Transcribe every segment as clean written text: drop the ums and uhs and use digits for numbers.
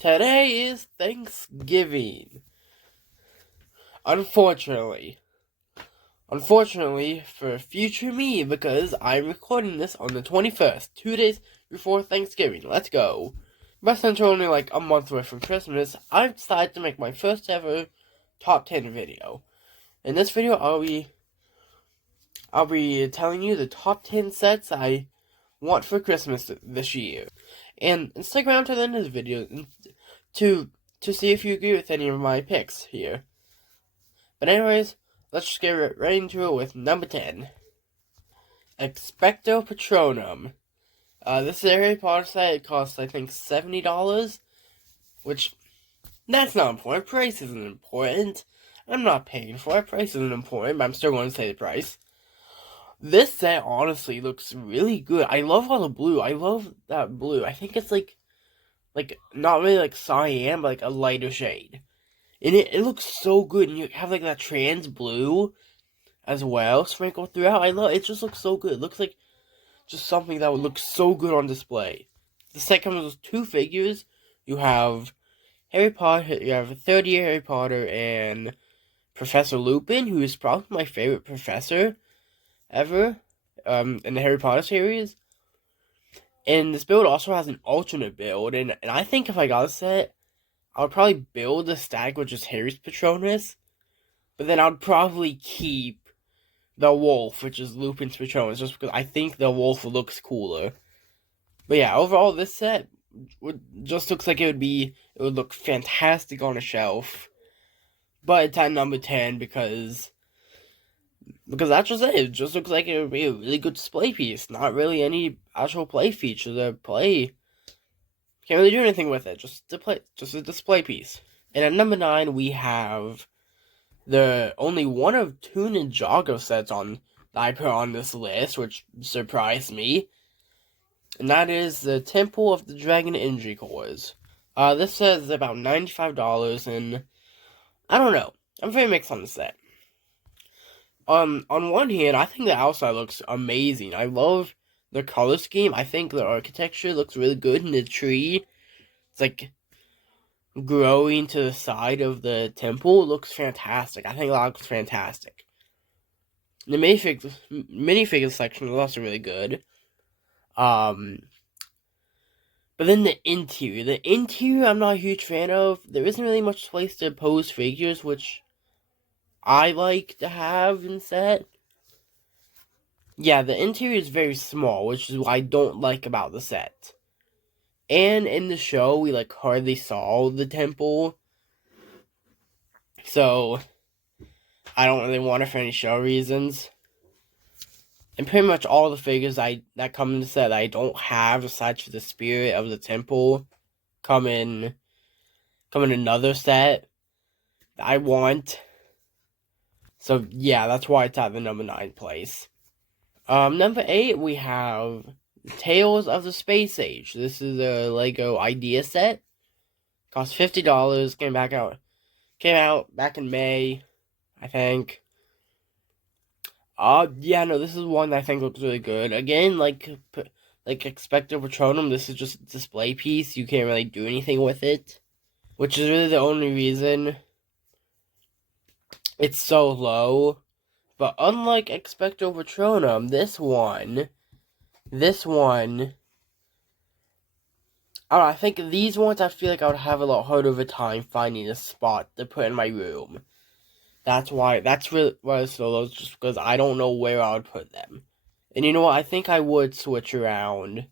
Today is Thanksgiving. Unfortunately for future me, because I'm recording this on the 21st, 2 days before Thanksgiving. Let's go. But since we're only like a month away from Christmas, I've decided to make my first ever top 10 video. In this video, I'll be telling you the top 10 sets I want for Christmas this year. And stick around to the end of the video to see if you agree with any of my picks here. But anyways, let's just get right into it with number 10. Expecto Patronum. This is a Harry Potter set. It costs, I think, $70. Which, that's not important. Price isn't important. I'm not paying for it. Price isn't important, but I'm still going to say the price. This set honestly looks really good. I love all the blue. I love that blue. I think it's like not really like cyan, but like a lighter shade. And it looks so good. And you have like that trans blue as well sprinkled throughout. It just looks so good. It looks like just something that would look so good on display. The set comes with 2 figures. You have Harry Potter, you have 3rd-year Harry Potter and Professor Lupin, who is probably my favorite professor ever in the Harry Potter series. And this build also has an alternate build, and I think if I got a set, I would probably build a stack with just Harry's Patronus, but then I would probably keep the wolf, which is Lupin's Patronus, just because I think the wolf looks cooler. But yeah, overall, this set just looks like it would look fantastic on a shelf. But it's at number 10 because that's just it. It just looks like it would be a really good display piece. Not really any actual play features or play. Can't really do anything with it. Just a display piece. And at number 9, we have the only one of 2 Ninjago sets that I put on this list, which surprised me. And that is the Temple of the Dragon Energy Cores. This set is about $95, and I don't know. I'm very mixed on the set. On one hand, I think the outside looks amazing. I love the color scheme. I think the architecture looks really good in the tree. It's like growing to the side of the temple. It looks fantastic. I think that looks fantastic. The minifigure section is also really good. But then the interior I'm not a huge fan of. There isn't really much place to pose figures, which I like to have in set. Yeah, the interior is very small, which is what I don't like about the set. And in the show, we hardly saw the temple. So I don't really want it for any show reasons. And pretty much all the figures that come in the set that I don't have, aside from the spirit of the temple, come in another set that I want. So yeah, that's why it's at the number 9 place. Number 8, we have Tales of the Space Age. This is a Lego idea set. Cost $50. Came out back in May, I think. Yeah, no, this is one that I think looks really good. Again, like Expecto Patronum, this is just a display piece. You can't really do anything with it, which is really the only reason it's so low. But unlike Expecto Patronum, this one, I don't know, I think these ones I feel like I would have a lot harder of a time finding a spot to put in my room. That's really why it's so low, just because I don't know where I would put them. And you know what, I think I would switch around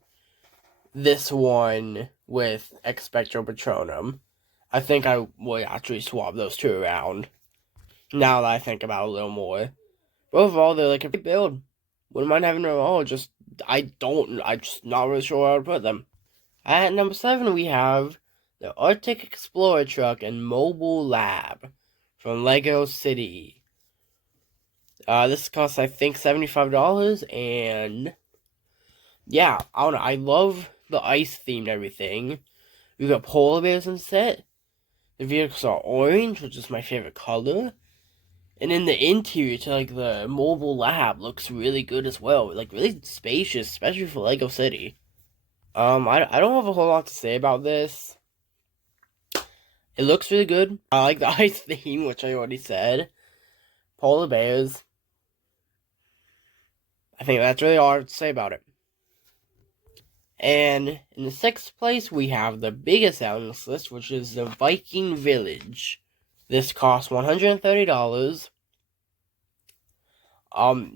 this one with Expecto Patronum. I think I would actually swap those 2 around, now that I think about it a little more. But overall, they're like a great build. Wouldn't mind having them all, I'm just not really sure where I would put them. At number 7, we have the Arctic Explorer Truck and Mobile Lab from Lego City. This costs, I think, $75, and yeah, I don't know, I love the ice themed everything. We got polar bears in set. The vehicles are orange, which is my favorite color. And in the interior to the mobile lab looks really good as well. Really spacious, especially for Lego City. I don't have a whole lot to say about this. It looks really good. I like the ice theme, which I already said. Polar bears. I think that's really all I have to say about it. And in the 6th place, we have the biggest out on this list, which is the Viking Village. This costs $130.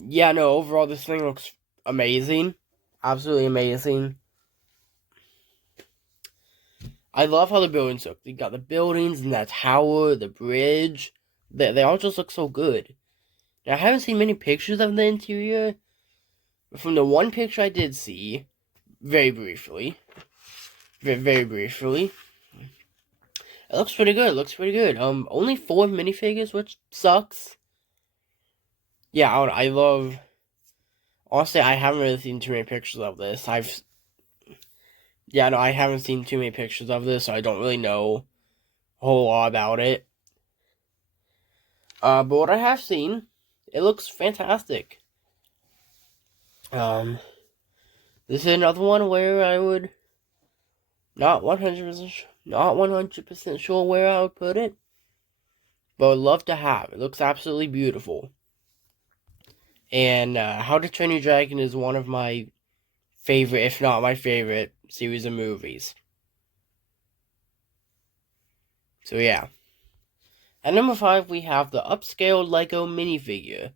Yeah, no, overall this thing looks amazing. Absolutely amazing. I love how the buildings look. You got the buildings and that tower, the bridge. They all just look so good. Now, I haven't seen many pictures of the interior, but from the one picture I did see, very briefly, it looks pretty good. Only 4 minifigures, which sucks. Yeah, I love. Honestly, I haven't really seen too many pictures of this. I haven't seen too many pictures of this, so I don't really know a whole lot about it. But what I have seen, it looks fantastic. This is another one where I would not 100% sure where I would put it, but would love to have. It looks absolutely beautiful. And How to Train Your Dragon is one of my favorite, if not my favorite, series of movies. So yeah. At number 5, we have the Upscaled Lego Minifigure.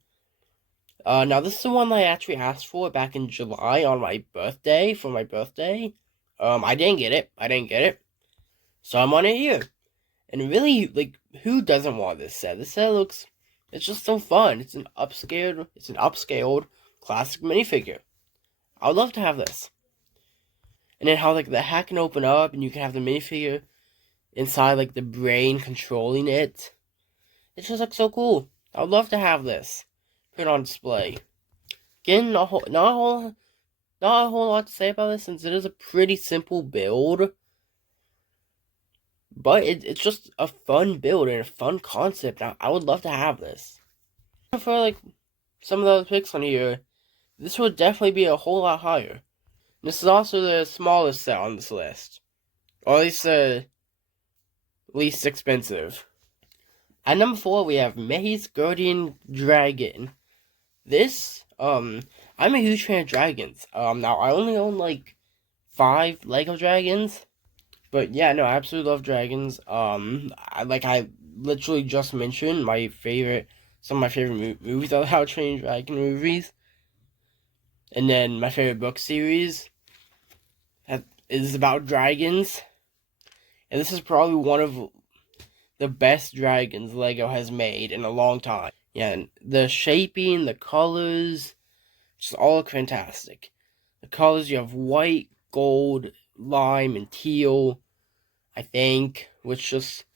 Now this is the one I actually asked for back in July on my birthday, for my birthday. I didn't get it. So I'm on it here. And really, like, who doesn't want this set? This set looks, it's just so fun. It's an upscaled classic minifigure. I would love to have this. And then how, like, the hat can open up and you can have the minifigure inside, like, the brain controlling it. It just looks so cool. I would love to have this. Put it on display. Again, not a whole lot to say about this since it is a pretty simple build. But it's just a fun build and a fun concept. I would love to have this. For like some of the other picks on here, this would definitely be a whole lot higher. This is also the smallest set on this list. Or at least expensive. At number 4, we have Mei Guardian Dragon. This, I'm a huge fan of dragons. Now I only own like 5 Lego dragons. But yeah, no, I absolutely love dragons. I literally just mentioned some of my favorite movies are How to Train Your Dragon movies. And then my favorite book series is about dragons. And this is probably one of the best dragons Lego has made in a long time. Yeah, and the shaping, the colors, just all look fantastic. The colors, you have white, gold, lime, and teal, I think, which just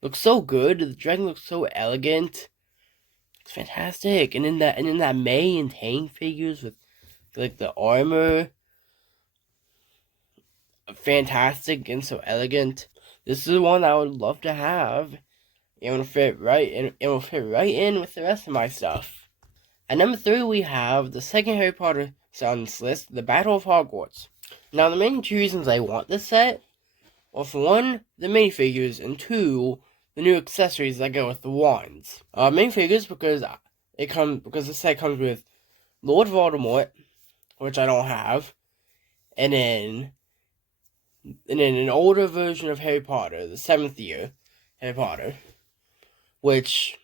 looks so good. The dragon looks so elegant. It's fantastic. And in that Mei and Tang figures with like the armor, fantastic and so elegant. This is the one I would love to have. It will fit right in with the rest of my stuff. At number 3, we have the second Harry Potter set on this list, The Battle of Hogwarts. Now, the main 2 reasons I want this set are, for 1, the minifigures, and 2, the new accessories that go with the wands. Minifigures because the set comes with Lord Voldemort, which I don't have, and then an older version of Harry Potter, the 7th year Harry Potter, which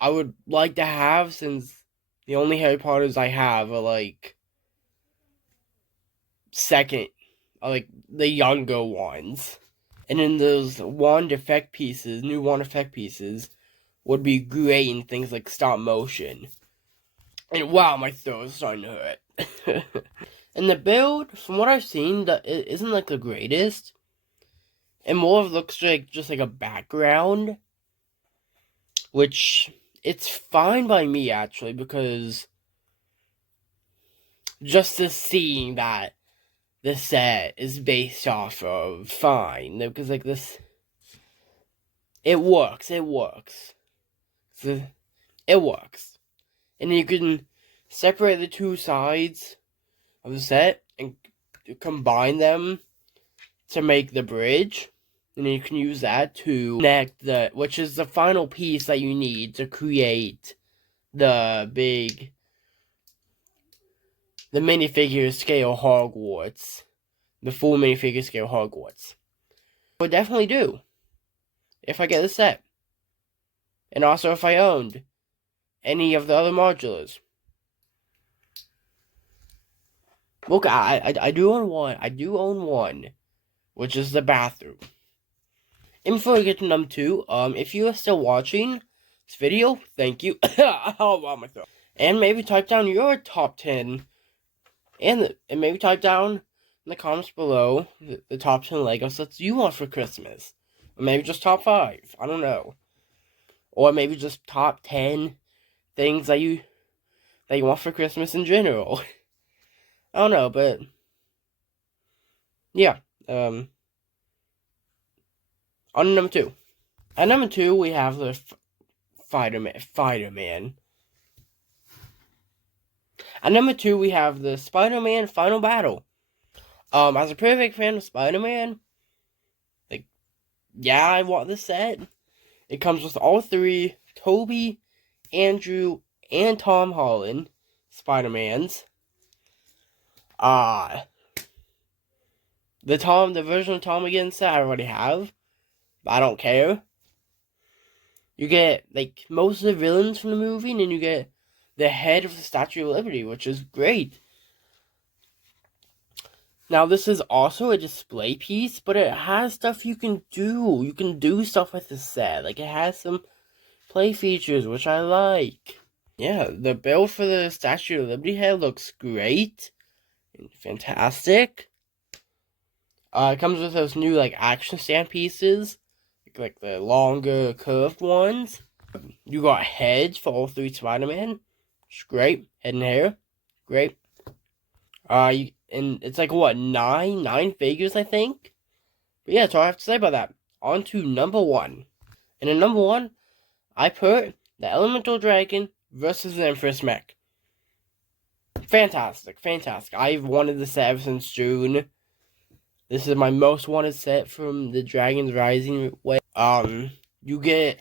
I would like to have since the only Harry Potters I have are like the younger ones. And then those new wand effect pieces would be great in things like stop motion. And wow, my throat is starting to hurt. And the build, from what I've seen, it isn't like the greatest. It more looks like just like a background. Which, it's fine by me actually, because just the scene that the set is based off of, fine. Because like this, it works. So, it works. And then you can separate the 2 sides of the set and combine them to make the bridge. and you can use that to connect which is the final piece that you need to create the minifigure scale Hogwarts. The full minifigure scale Hogwarts. I would definitely do. If I get the set. And also if I owned any of the other modulars. Look, I do own one. I do own one. Which is the bathroom. And before we get to number 2, if you are still watching this video, thank you. Oh, wow, my throat. And maybe type down your top 10. And maybe type down in the comments below the top 10 Lego sets you want for Christmas. Or maybe just top 5. I don't know. Or maybe just top 10 things that you want for Christmas in general. I don't know, but yeah. On number 2. At number 2, we have the SpiderMan. At number 2, we have the SpiderMan Final Battle. As a pretty big fan of Spider-Man, like, yeah, I want this set. It comes with all 3, Tobey, Andrew, and Tom Holland Spider-Mans. The version of Tom again set I already have, but I don't care. You get, like, most of the villains from the movie, and then you get the head of the Statue of Liberty, which is great. Now, this is also a display piece, but it has stuff you can do. You can do stuff with the set. Like, it has some play features, which I like. Yeah, the build for the Statue of Liberty head looks great. Fantastic. It comes with those new, like, action stand pieces. Like the longer, curved ones. You got heads for all 3 Spider-Man. Which is great. Head and hair. Great. And it's like, what, 9 figures, I think? But yeah, that's all I have to say about that. On to number 1. And in number 1, I put the Elemental Dragon versus the Empress Mech. Fantastic, fantastic. I've wanted this set ever since June. This is my most wanted set from the Dragons Rising way. You get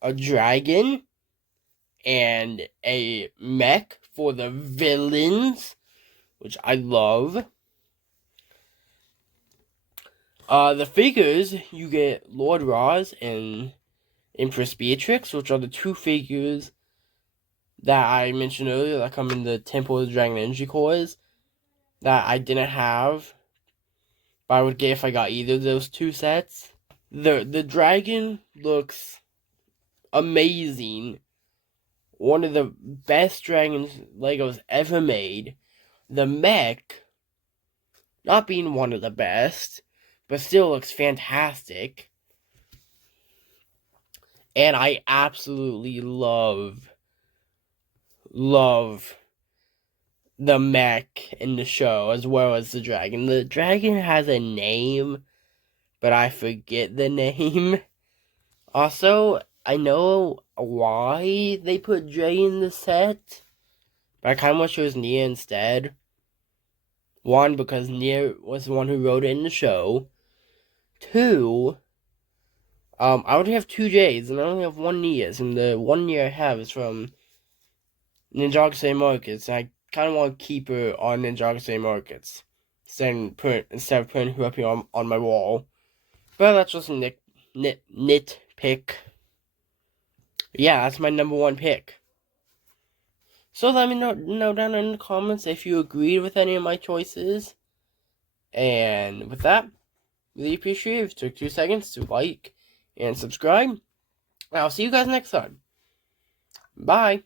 a dragon and a mech for the villains, which I love. The figures, you get Lord Roz and Empress Beatrix, which are the 2 figures that I mentioned earlier that come in the Temple of the Dragon Energy Cores that I didn't have, but I would get if I got either of those 2 sets. The dragon looks amazing. One of the best dragons Legos ever made. The mech, not being one of the best, but still looks fantastic. And I absolutely love the mech in the show as well as the dragon. The dragon has a name, but I forget the name. Also, I know why they put Jay in the set, but I kind of wish it was Nia instead. 1, because Nia was the one who wrote it in the show. 2, I already have 2 Jays, and I only have 1 Nia's, and the 1 Nia I have is from Ninjago Markets, and I kind of want to keep her on Ninjago Markets instead of putting her up here on my wall. But that's just a nitpick. Yeah, that's my number 1 pick. So let me know down in the comments if you agreed with any of my choices. And with that, really appreciate it if you took 2 seconds to like and subscribe. And I'll see you guys next time. Bye.